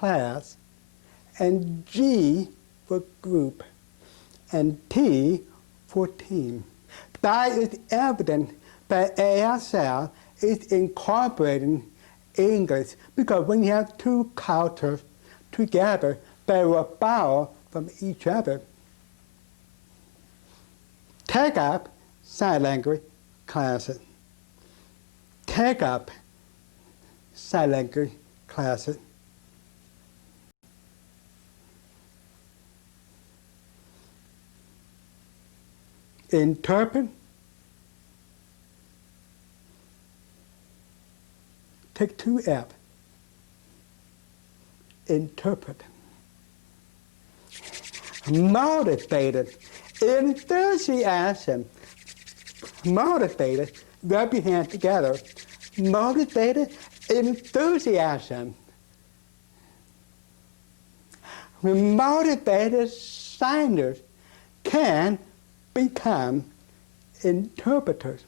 class, and G for group, and T for team. That is evident that ASL is incorporating English, because when you have two cultures together, they will borrow from each other. Take up sign language classes. Take up sign language classes. Interpret. Take 2F. Interpret. Motivated. Enthusiasm. Motivated. Rub your hands together. Motivated enthusiasm. Motivated signers can become interpreters.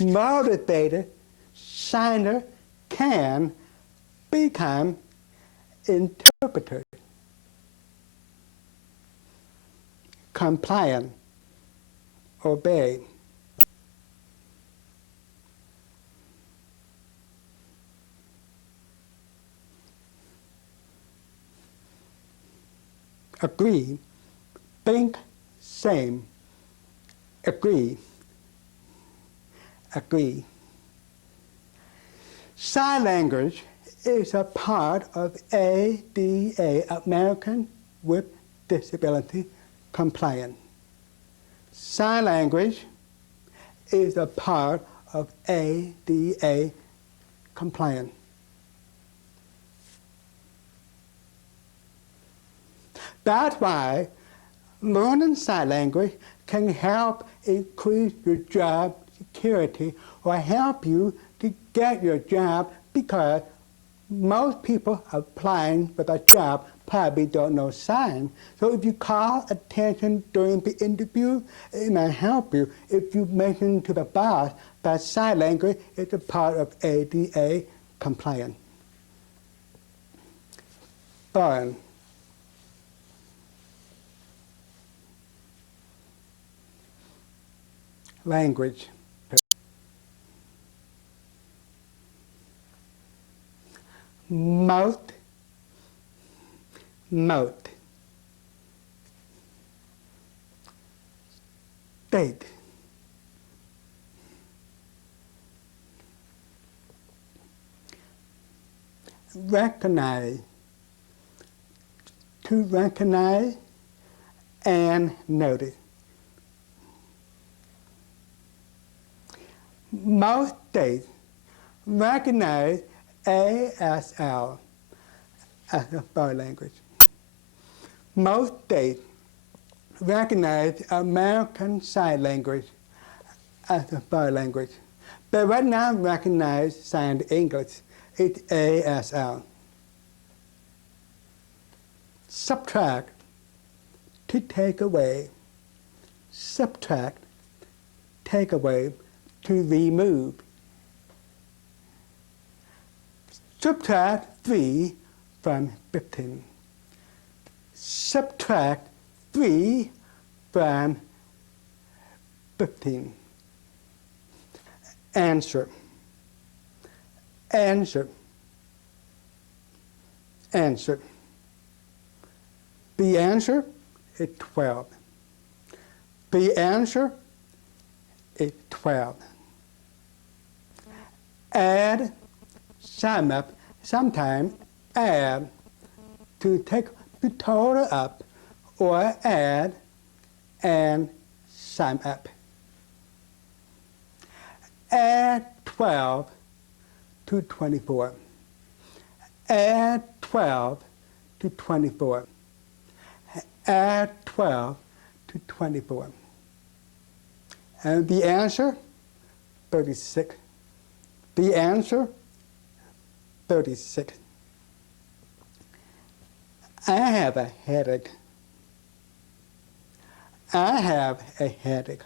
Motivated signer can become interpreters. Compliant, obey. Agree, think same, agree, agree. Sign language is a part of ADA, American with Disability Compliant. Sign language is a part of ADA compliant. That's why learning sign language can help increase your job security or help you to get your job, because most people applying for a job probably don't know sign. So if you call attention during the interview, it might help you if you mention to the boss that sign language is a part of ADA compliant. Foreign. Language. Most. State. Recognize. To recognize and notice. Most states recognize ASL as a foreign language. Most states recognize American Sign Language as a foreign language. But right now recognize Sign English. It's ASL. Subtract, to take away. Subtract, take away, to remove. Subtract 3 from 15. Subtract 3 from 15. Answer. Answer. Answer. The answer is 12. The answer is 12. Add, sum up, sometimes add to take the total up, or add and sum up. Add 12 to 24. Add 12 to 24. Add 12 to 24. And the answer, 36. The answer, 36. I have a headache. I have a headache.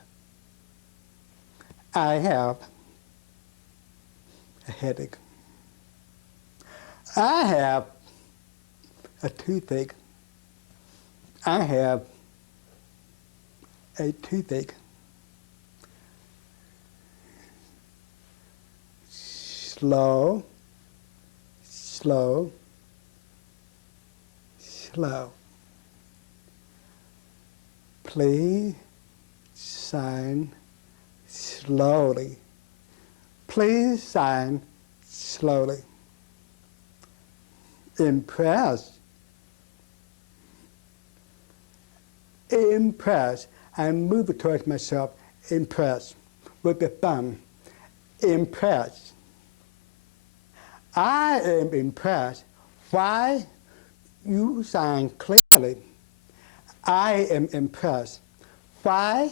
I have a headache. I have a toothache. I have a toothache. Slow, slow, slow. Please sign slowly. Please sign slowly. Impressed. Impressed. I'm moving towards myself. Impressed. With the thumb. Impressed. I am impressed. Why? You sign clearly. I am impressed. Why?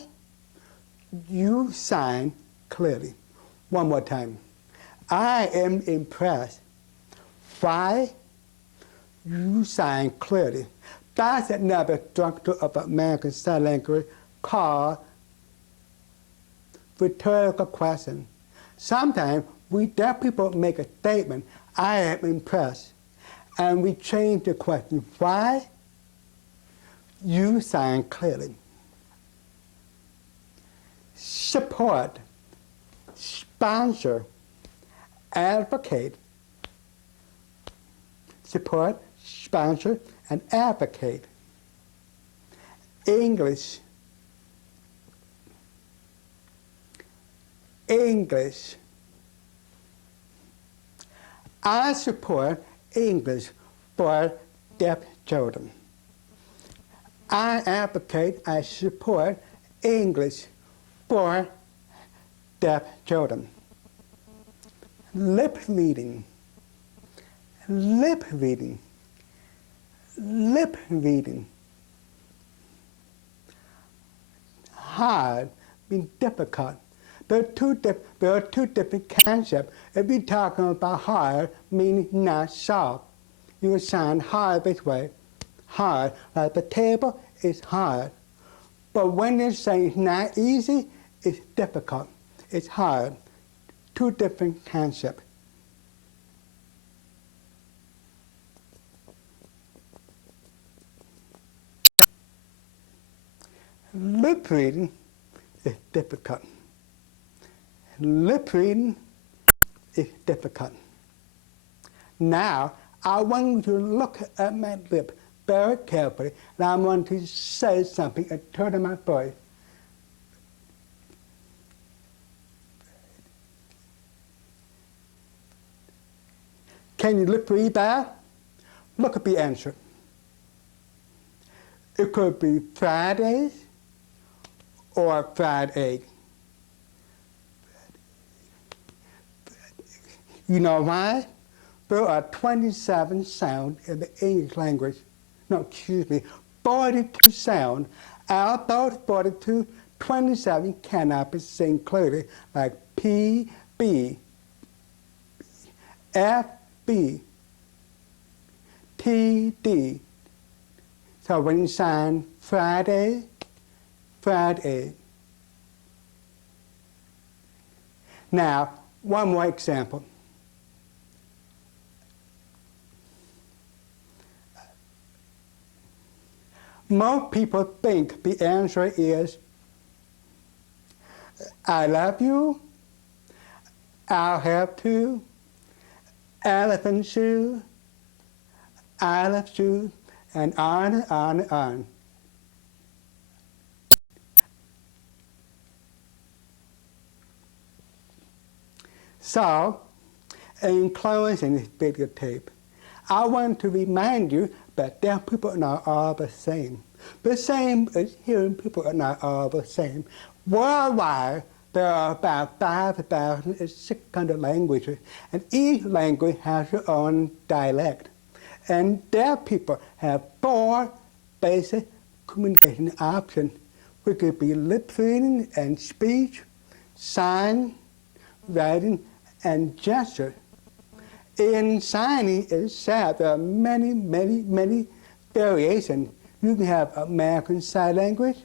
You sign clearly. One more time. I am impressed. Why? You sign clearly. That's another structure of American Sign Language called rhetorical question. Sometimes we deaf people make a statement, I am impressed, and we change the question, why? You sign clearly. Support, sponsor, advocate. Support, sponsor, and advocate. English. English. I support English for deaf children. I advocate, I support English for deaf children. Lip reading. Lip reading. Lip reading. Hard means difficult. There are two different concepts. If you're talking about hard, meaning not soft, you will sound hard this way. Hard, like the table is hard. But when they say it's not easy, it's difficult. It's hard. Two different concepts. Lip reading is difficult. Lip reading is difficult. Now, I want you to look at my lip very carefully, and I want to say something and turn on my voice. Can you lip read that? Look at the answer. It could be Fridays or fried egg. You know why? There are 27 sounds in the English language. No, excuse me, 42 sounds. Out of those 42, 27 cannot be seen clearly, like P, B, F, B, T, D. So when you sign Friday, fried egg. Now, one more example. Most people think the answer is, I love you, I'll have to, elephant shoe, I love you, and on and on and on. So, in closing this videotape, I want to remind you that deaf people are not all the same. The same as hearing people are not all the same. Worldwide, there are about 5,600 languages, and each language has its own dialect. And deaf people have 4 basic communication options, which could be lip reading and speech, sign, writing, and gesture. In signing itself, there are many, many, many variations. You can have American Sign Language.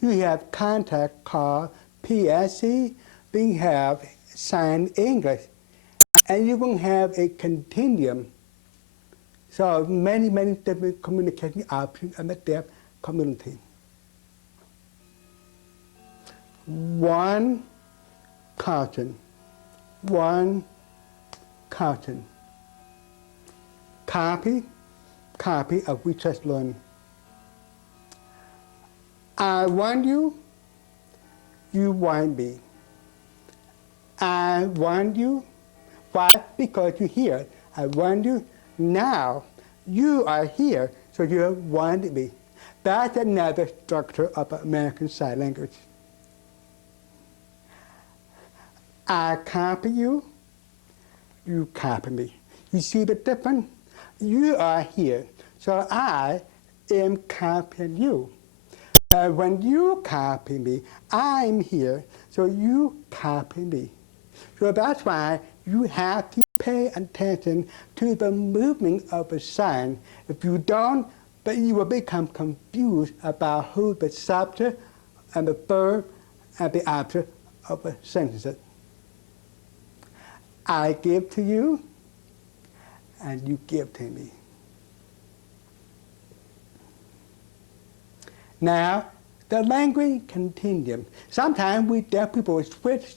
You have contact called PSC. You can have Sign English. And you can have a continuum So many different communication options in the deaf community. One caution. Copy of we just learned. I want you, you want me. I want you. Why? Because you're here. I want you. Now you are here, so you want me. That's another structure of American Sign Language. I copy you, you copy me. You see the difference? You are here, so I am copying you. When you copy me, I'm here, so you copy me. So that's why you have to pay attention to the movement of a sign. If you don't, then you will become confused about who the subject and the verb and the object of a sentence is. I give to you, and you give to me. Now, the language continuum. Sometimes we deaf people switch,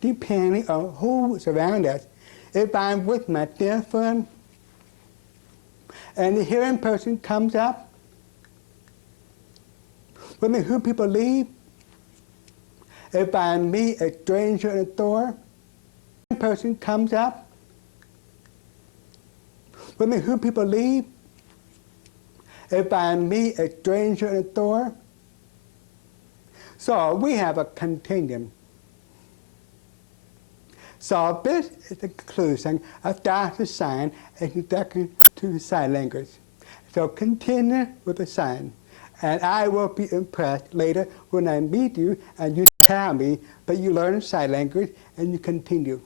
depending on who's around us. If I'm with my dear friend, and the hearing person comes up, when we hear people leave, if I meet a stranger at the door, the person comes up, when we hear people leave, if I meet a stranger at the door. So we have a continuum. So this is the conclusion of Dr. Sign Introduction to Sign Language. So continue with the sign. And I will be impressed later when I meet you and you tell me that you learn sign language and you continue.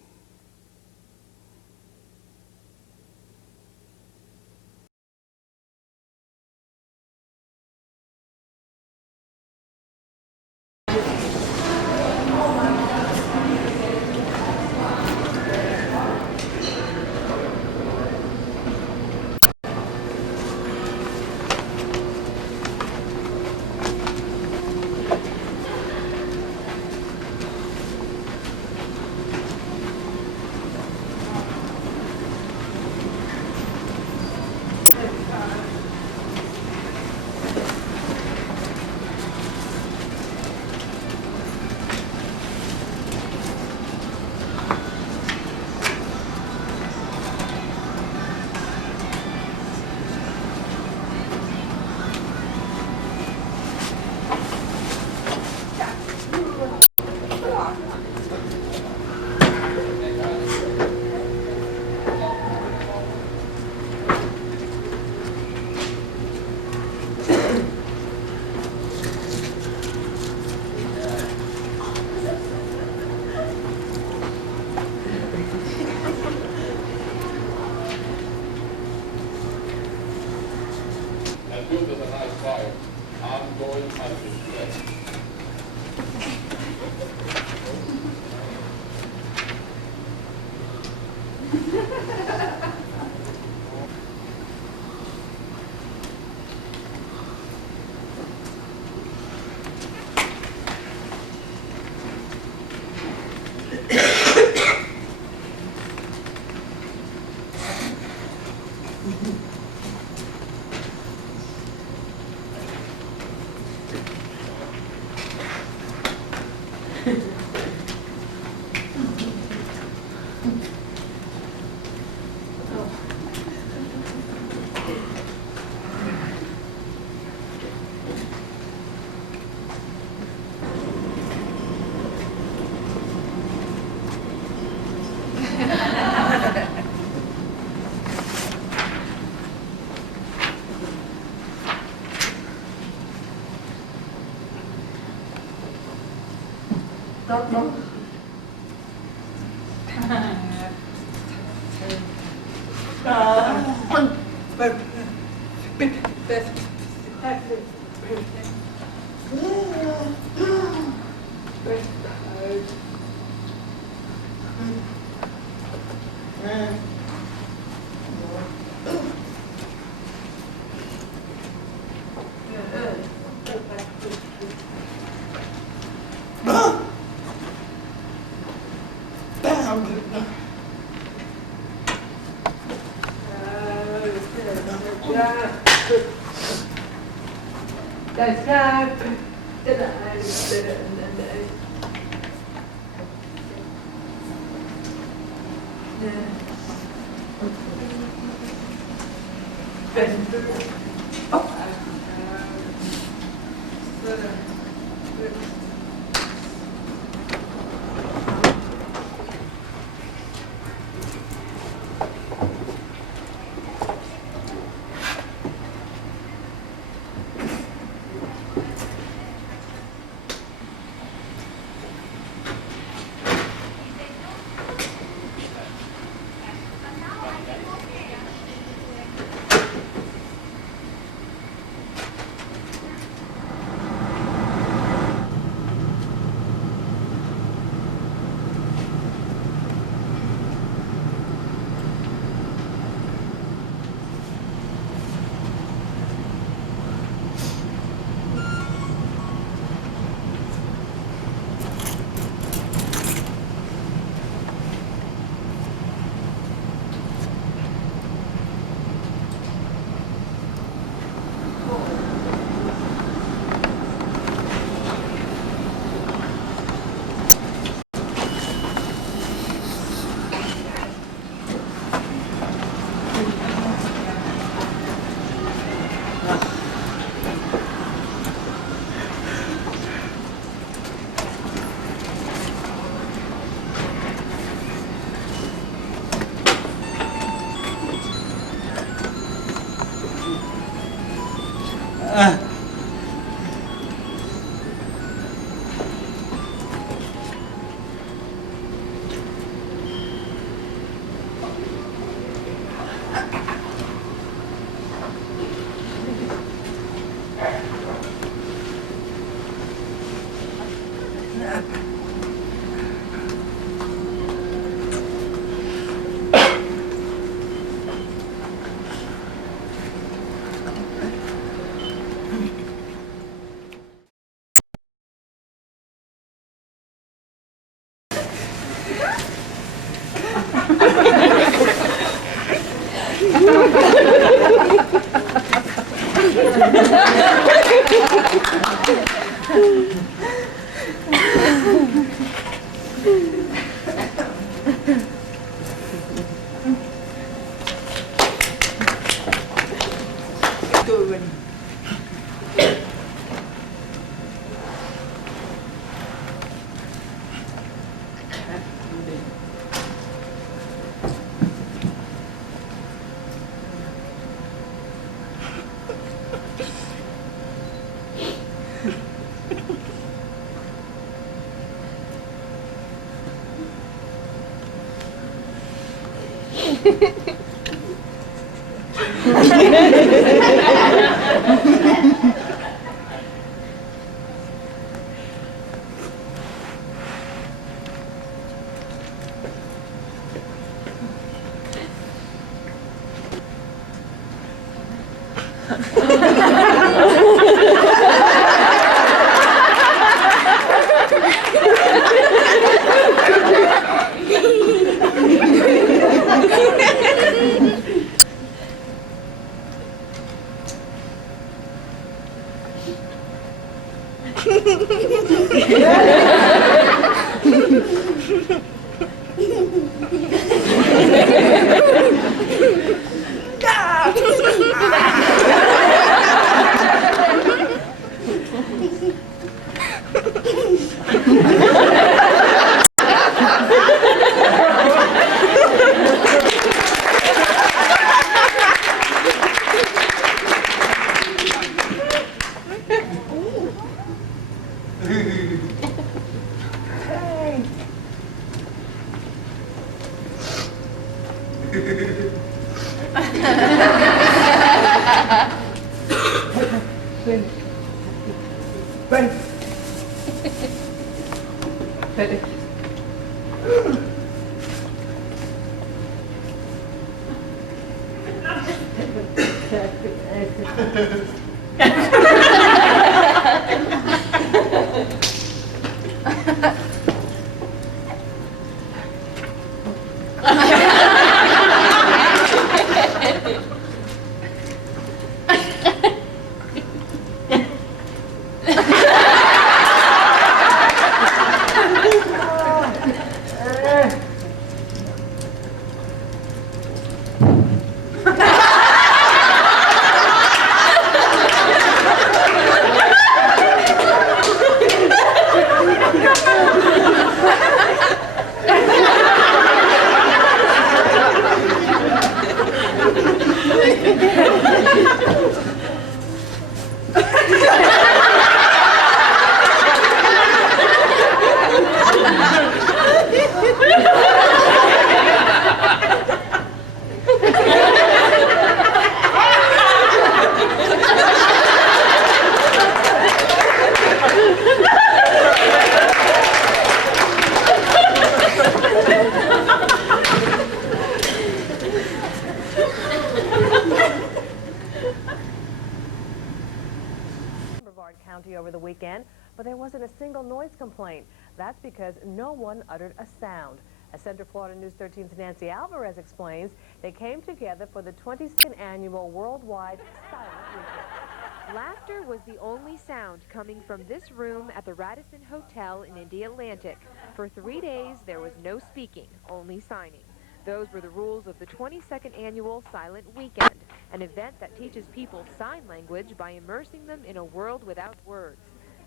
County over the weekend, but there wasn't a single noise complaint. That's because no one uttered a sound. As Central Florida News 13's Nancy Alvarez explains, they came together for the 22nd annual Worldwide Silent Weekend. Laughter was the only sound coming from this room at the Radisson Hotel in Indy Atlantic. For 3 days, there was no speaking, only signing. Those were the rules of the 22nd annual Silent Weekend, an event that teaches people sign language by immersing them in a world without words.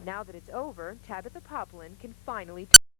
Now that it's over, Tabitha Poplin can finally